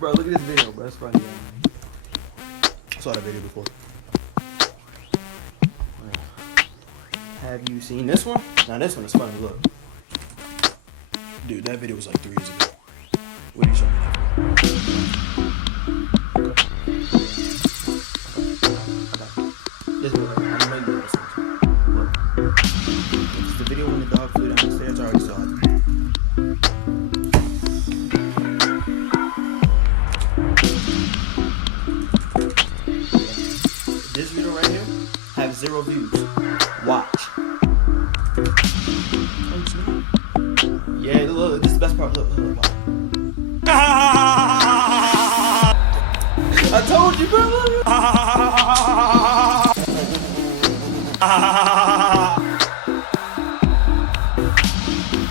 Bro, look at this video, bro. That's funny, man. I saw that video before. Have you seen this one? Now this one is funny. Look, Dude, that video was like 3 years ago. what are you showing me? This video right here. I know you know this one. Look, it's the video when the dog flew down the stairs. I already saw it. This video right here have 0 views. Watch. Yeah, look, this is the best part. Look, watch. I told you, bro.